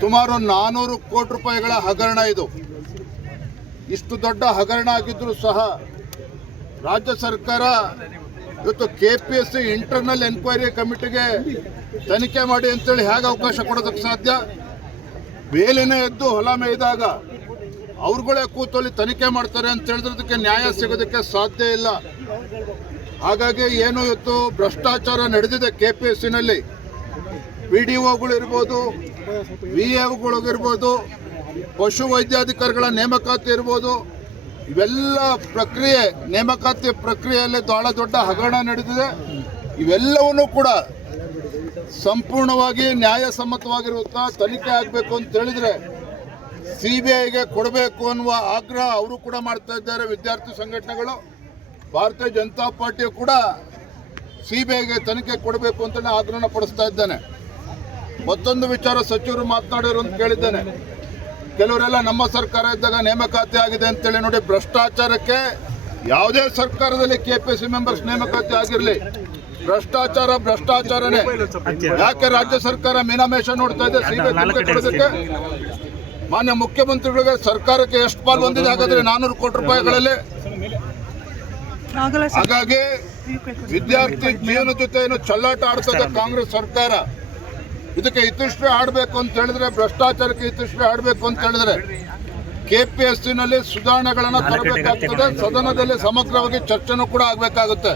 ಸುಮಾರು 400 ಕೋಟಿ ರೂಪಾಯಿಗಳ ಹಗರಣ. ಇದು ಇಷ್ಟು ದೊಡ್ಡ ಹಗರಣ ಆಗಿದ್ರೂ ಸಹ ರಾಜ್ಯ ಸರ್ಕಾರ ಇವತ್ತು KPSC ಇಂಟರ್ನಲ್ ಎನ್ಕ್ವೈರಿ ಕಮಿಟಿಗೆ ತನಿಖೆ ಮಾಡಿ ಅಂತೇಳಿ ಹೇಗೆ ಅವಕಾಶ ಕೊಡೋದಕ್ಕೆ ಸಾಧ್ಯ? ಬೇಲಿನೇ ಎದ್ದು ಹೊಲ ಮೇಯ್ದಾಗ ಅವ್ರುಗಳೇ ಕೂತಲ್ಲಿ ತನಿಖೆ ಮಾಡ್ತಾರೆ ಅಂತ ಹೇಳಿದ್ರದಕ್ಕೆ ನ್ಯಾಯ ಸಿಗೋದಕ್ಕೆ ಸಾಧ್ಯ ಇಲ್ಲ. ಹಾಗಾಗಿ ಏನು ಇವತ್ತು ಭ್ರಷ್ಟಾಚಾರ ನಡೆದಿದೆ KPSCನಲ್ಲಿ, PDOಗಳಿರ್ಬೋದು, VAಗಳಿರ್ಬೋದು, ಪಶು ವೈದ್ಯಾಧಿಕಾರಿಗಳ ನೇಮಕಾತಿ ಇರ್ಬೋದು, ಇವೆಲ್ಲ ಪ್ರಕ್ರಿಯೆ ನೇಮಕಾತಿ ಪ್ರಕ್ರಿಯೆಯಲ್ಲಿ ಬಹಳ ದೊಡ್ಡ ಹಗರಣ ನಡೆದಿದೆ. ಇವೆಲ್ಲವನ್ನೂ ಕೂಡ ಸಂಪೂರ್ಣವಾಗಿ ನ್ಯಾಯಸಮ್ಮತವಾಗಿರುತ್ತಾ ತನಿಖೆ ಆಗಬೇಕು ಅಂತ ಹೇಳಿದ್ರೆ CBIಗೆ ಕೊಡಬೇಕು ಅನ್ನುವ ಆಗ್ರಹ ಅವರು ಕೂಡ ಮಾಡ್ತಾ ಇದ್ದಾರೆ. ವಿದ್ಯಾರ್ಥಿ ಸಂಘಟನೆಗಳು, ಭಾರತೀಯ ಜನತಾ ಪಾರ್ಟಿಯು ಕೂಡ CBIಗೆ ತನಿಖೆ ಕೊಡಬೇಕು ಅಂತ ಆಗ್ರಹ ಪಡಿಸ್ತಾ ಇದ್ದಾನೆ. ಮತ್ತೊಂದು ವಿಚಾರ ಸಚಿವರು ಮಾತನಾಡಿದ್ರು ಅಂತ ಕೇಳಿದ್ದೇನೆ. ಕೆಲವರೆಲ್ಲ ನಮ್ಮ ಸರ್ಕಾರ ಇದ್ದಾಗ ನೇಮಕಾತಿ ಆಗಿದೆ ಅಂತೇಳಿ. ನೋಡಿ, ಭ್ರಷ್ಟಾಚಾರಕ್ಕೆ ಯಾವುದೇ ಸರ್ಕಾರದಲ್ಲಿ KPSC ಮೆಂಬರ್ಸ್ ನೇಮಕಾತಿ ಆಗಿರಲಿ, ಭ್ರಷ್ಟಾಚಾರನೇ. ಯಾಕೆ ರಾಜ್ಯ ಸರ್ಕಾರ ಮೀನಾಮೇಷ ನೋಡ್ತಾ ಇದೆ CBI ತನಿಖೆ ಕೊಡೋದಕ್ಕೆ? ಮಾನ್ಯ ಮುಖ್ಯಮಂತ್ರಿಗಳಿಗೆ ಸರ್ಕಾರಕ್ಕೆ ಎಷ್ಟು ಪಾಲು ಹೊಂದಿದೆ ಹಾಗಾದ್ರೆ 400 ಕೋಟಿ ರೂಪಾಯಿಗಳಲ್ಲಿ? ಹಾಗಾಗಿ ವಿದ್ಯಾರ್ಥಿ ಜೀವನ ಜೊತೆ ಏನು ಚೆಲ್ಲಾಟ ಆಡ್ತದೆ ಕಾಂಗ್ರೆಸ್ ಸರ್ಕಾರ, ಇದಕ್ಕೆ ಇತಿಶ್ರೀ ಆಡಬೇಕು ಅಂತ ಹೇಳಿದ್ರೆ, ಭ್ರಷ್ಟಾಚಾರಕ್ಕೆ ಇತಿಶ್ರೀ ಆಡಬೇಕು ಅಂತ ಹೇಳಿದ್ರೆ KPSCನಲ್ಲಿ ಸುಧಾರಣೆಗಳನ್ನು ತರಬೇಕಾಗ್ತದೆ. ಸದನದಲ್ಲಿ ಸಮಗ್ರವಾಗಿ ಚರ್ಚೆನೂ ಕೂಡ ಆಗಬೇಕಾಗುತ್ತೆ.